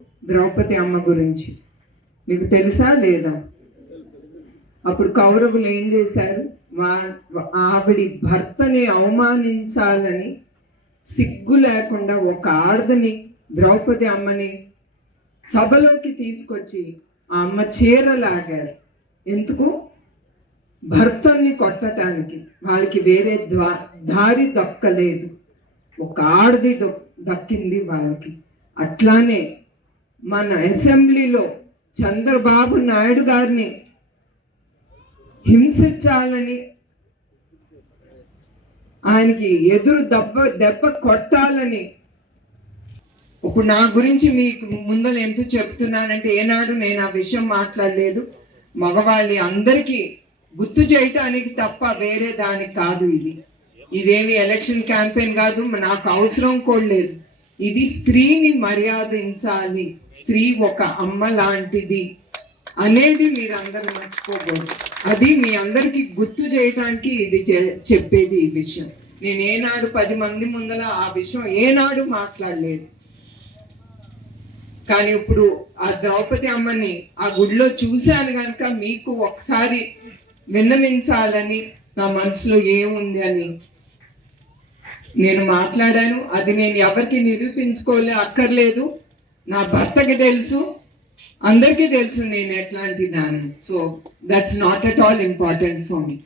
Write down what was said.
ద్రౌపది అమ్మ గురించి మీకు తెలుసా లేదా? అప్పుడు కౌరవులు ఏం చేశారు? ఆవిడి భర్తని అవమానించాలని సిగ్గు లేకుండా ఒక ఆడదని, ద్రౌపది అమ్మని సభలోకి తీసుకొచ్చి ఆ అమ్మ చీరలాగారు. ఎందుకు? భర్తని కొట్టడానికి. వాళ్ళకి వేరే దారి దక్కలేదు, ఒక ఆడది దక్కింది వాళ్ళకి. అట్లానే మన అసెంబ్లీలో చంద్రబాబు నాయుడు గారిని హింసించాలని, ఆయనకి ఎదురు దెబ్బ కొట్టాలని. ఇప్పుడు నా గురించి మీకు ముందర ఎంత చెప్తున్నానంటే, ఏనాడు నేను ఆ విషయం మాట్లాడలేదు. మగవాళ్ళి అందరికీ గుర్తు చేయటానికి తప్ప వేరే దానికి కాదు. ఇదేమి ఎలక్షన్ క్యాంపెయిన్ కాదు, నాకు అవసరం కూడా లేదు. ఇది స్త్రీని మర్యాదించాలి, స్త్రీ ఒక అమ్మ లాంటిది అనేది మీరు అందరూ మర్చిపోకూడదు. అది మీ అందరికీ గుర్తు చేయడానికి ఇది చెప్పేది ఈ విషయం. నేను ఏనాడు 10 మంది ముందర ఆ విషయం ఏనాడు మాట్లాడలేదు. కానీ ఇప్పుడు ఆ ద్రౌపది అమ్మని ఆ గుడిలో చూశాను కనుక మీకు ఒకసారి విన్నవించాలని నా మనసులో ఏముంది అని నేను మాట్లాడాను. అది నేను ఎవరికి అక్కర్లేదు. నా భర్తకి తెలుసు, అందరికీ తెలుసు నేను ఎట్లాంటి దాన్ని. So that's not at all important for me.